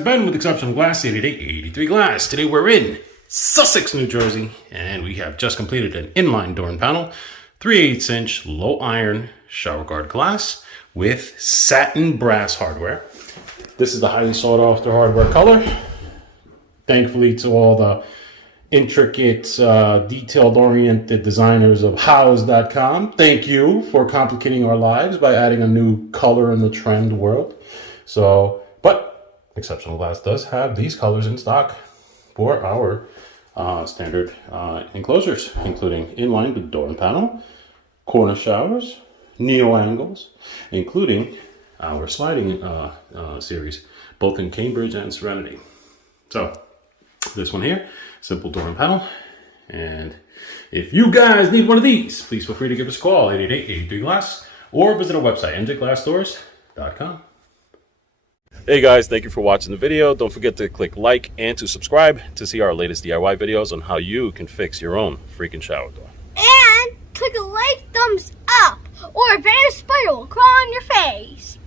it's Ben with Exceptional Glass, 83 Glass. Today we're in Sussex, New Jersey, and we have just completed an inline door and panel, 3/8 inch low iron shower guard glass with satin brass hardware. This is the highly sought after hardware color. Thankfully to all the intricate, detailed-oriented designers of house.com, thank you for complicating our lives by adding a new color in the trend world. So, but Exceptional Glass does have these colors in stock for our standard enclosures, including inline door and panel, corner showers, neo angles, including our sliding series, both in Cambridge and Serenity. So, this one here, simple door and panel. And if you guys need one of these, please feel free to give us a call, 888-83-GLASS, or visit our website, njglassdoors.com. Hey guys, thank you for watching the video. Don't forget to click like and to subscribe to see our latest DIY videos on how you can fix your own freaking shower door. And click a like, thumbs up, or a banner spider will crawl on your face.